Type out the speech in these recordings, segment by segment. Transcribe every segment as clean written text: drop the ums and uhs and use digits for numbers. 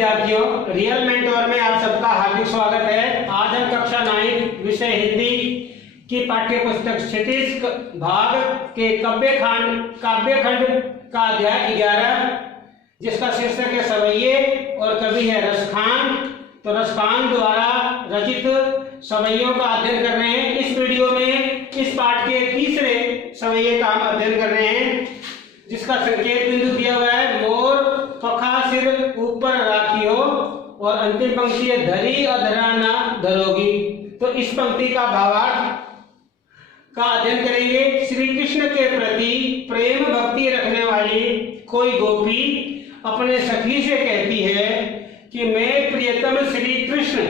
विद्यार्थियों, real mentor में आप सबका हार्दिक स्वागत है। आज हम कक्षा 9 विषय हिंदी की पाठ्य पुस्तक क्षितिज भाग के काव्य खंड का अध्याय 11 जिसका शीर्षक है सवैये और कवि है रसखान। तो रसखान द्वारा रचित सवैयों का अध्ययन कर रहे हैं। इस वीडियो में इस पाठ के तीसरे सवैये का हम अध्ययन कर रहे हैं जिसका संकेत बिंदु दिया हुआ है मोर पखा सिर ऊपर राखियो और अंतिम पंक्ति है धरी अधरा ना धरोगी। तो इस पंक्ति का भावार्थ का अध्ययन करेंगे। श्री कृष्ण के प्रति प्रेम भक्ति रखने वाली कोई गोपी अपने सखी से कहती है कि मैं प्रियतम श्री कृष्ण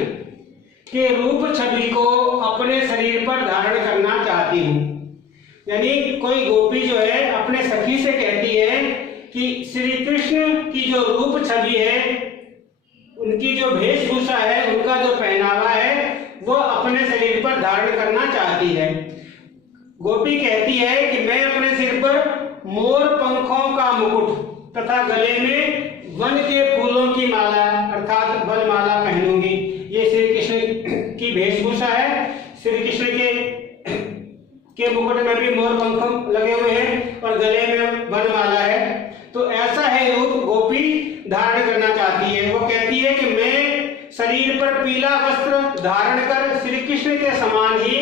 के रूप छवि को अपने शरीर पर धारण करना चाहती हूँ। यानी कोई गोपी जो है अपने सखी से कहती है कि श्री कृष्ण की जो रूप छवि है, उनकी जो वेशभूषा है, उनका जो पहनावा है, वो अपने शरीर पर धारण करना चाहती है। गोपी कहती है कि मैं अपने सिर पर मोर पंखों का मुकुट तथा गले में वन के फूलों की माला अर्थात वनमाला पहनूंगी। ये श्री कृष्ण की वेशभूषा है। श्री कृष्ण के मुकुट में भी मोर पंख लगे हुए हैं और गले में वनमाला है। तो ऐसा है रूप गोपी धारण करना चाहती है। वो कहती है कि मैं शरीर पर पीला वस्त्र धारण कर श्री कृष्ण के समान ही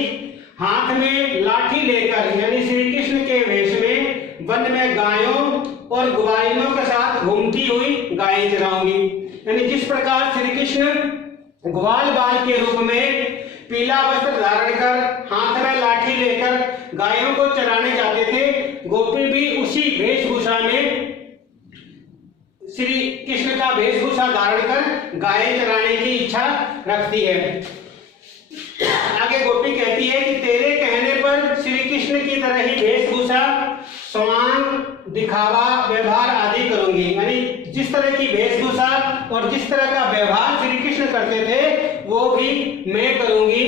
हाथ में लाठी लेकर यानी श्री कृष्ण के वेश में वन में गायों और ग्वालिनों के साथ घूमती हुई गायें चराऊंगी। यानी जिस प्रकार श्री कृष्ण ग्वाल बाल के रूप में पीला वस्त्र धारण कर हाथ में लाठी लेकर गायों को चराने जाते थे, गोपी भी उसी वेशभूषा में श्री कृष्ण का वेशभूषा धारण कर गायें चराने की इच्छा रखती है। आगे गोपी कहती है कि तेरे कहने पर श्री कृष्ण की तरह ही वेशभूषा स्वांग दिखावा व्यवहार आदि करूंगी। यानी जिस तरह की वेशभूषा और जिस तरह का व्यवहार श्री कृष्ण करते थे वो भी मैं करूंगी।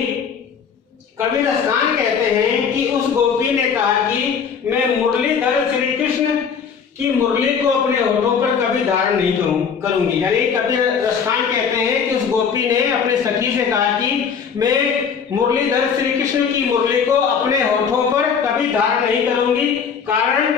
कवि रसखान कहते हैं कि उस गोपी ने कहा कि मैं मुरलीधर श्री कृष्ण की मुरली को अपने होठों पर कभी धारण नहीं करूंगी। यानी कवि रसखान कहते हैं कि उस गोपी ने अपने सखी से कहा कि मैं मुरलीधर श्री कृष्ण की मुरली को अपने होठों पर कभी धारण नहीं करूंगी। कारण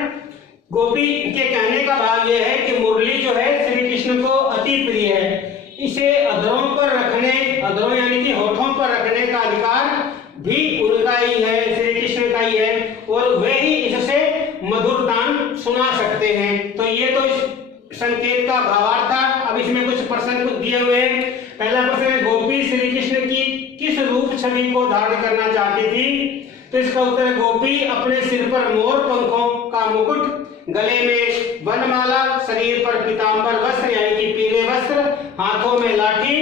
गोपी के कहने का भाव यह है कि मुरली जो है श्री कृष्ण को अति प्रिय है। इसे अधरों पर रखने, अधरों यानी कि होठों पर रखने का अधिकार भी उनका ही है, श्री कृष्ण का ही है और वे ही इससे मधुर तान सुना सकते हैं। तो ये तो इस संकेत का भावार्थ था। अब इसमें कुछ प्रश्न दिए हुए हैं। पहला प्रश्न है गोपी श्री कृष्ण की किस रूप छवि को धारण करना चाहती थी? तो इसका उत्तर है गोपी अपने सिर पर मोर पंखों का मुकुट, गले में वनमाला, शरीर पर पीतांबर वस्त्र यानी कि पीले वस्त्र, हाथों में लाठी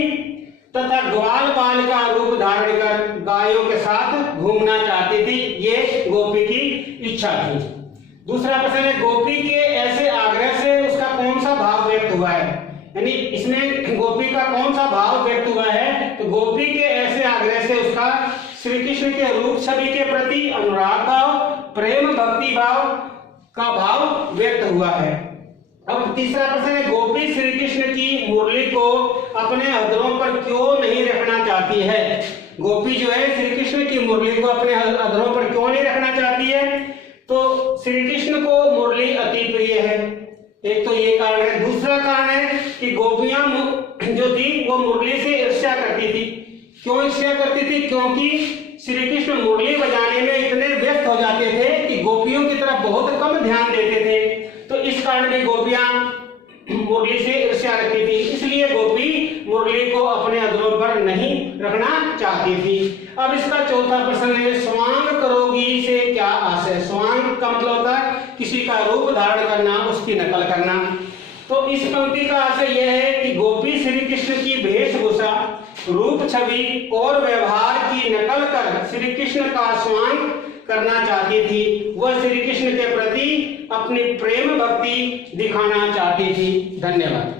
तथा ग्वाल बाल का रूप धारण कर गायों के साथ घूमना चाहती थी। ये गोपी की इच्छा थी। दूसरा प्रश्न है गोपी के ऐसे आग्रह से उसका कौन सा भाव व्यक्त हुआ है? यानी इसमें गोपी का कौन सा भाव व्यक्त हुआ है? तो गोपी के ऐसे आग्रह से उसका श्री कृष्ण के रूप छवि के प्रति अनुराग भाव, प्रेम भक्ति भाव का भाव व्यक्त हुआ है। अब तीसरा प्रश्न है गोपी श्री कृष्ण की मुरली को अपने अधरों पर क्यों नहीं रखना चाहती है? गोपी जो है श्री कृष्ण की मुरली को अपने अधरों पर क्यों नहीं रखना चाहती है? तो श्री कृष्ण को मुरली अति प्रिय है, एक तो ये कारण है। दूसरा कारण है कि गोपियां जो थी वो मुरली से ईर्ष्या करती थी। क्यों ईर्ष्या करती थी? क्योंकि श्री कृष्ण मुरली बजाने में इतने व्यस्त हो जाते थे कि गोपियों की तरफ बहुत कम ध्यान देते थे। तो इस कारण भी गोपियां मुरली से ईर्ष्या रखती थी, इसलिए गोपी मुरली को अपने अधरों पर नहीं रखना चाहती थी। अब इसका चौथा प्रश्न है स्वांग करोगी से क्या आशय? स्वांग का मतलब होता है किसी का रूप धारण करना, उसकी नकल करना। तो इस पंक्ति का आशय यह है कि गोपी श्री कृष्ण की वेशभूषा, रूप छवि और व्यवहार की नकल कर श्री कृष्ण का स्वांग करना चाहती थी। वह श्री कृष्ण के प्रति अपनी प्रेम भक्ति दिखाना चाहती थी। धन्यवाद।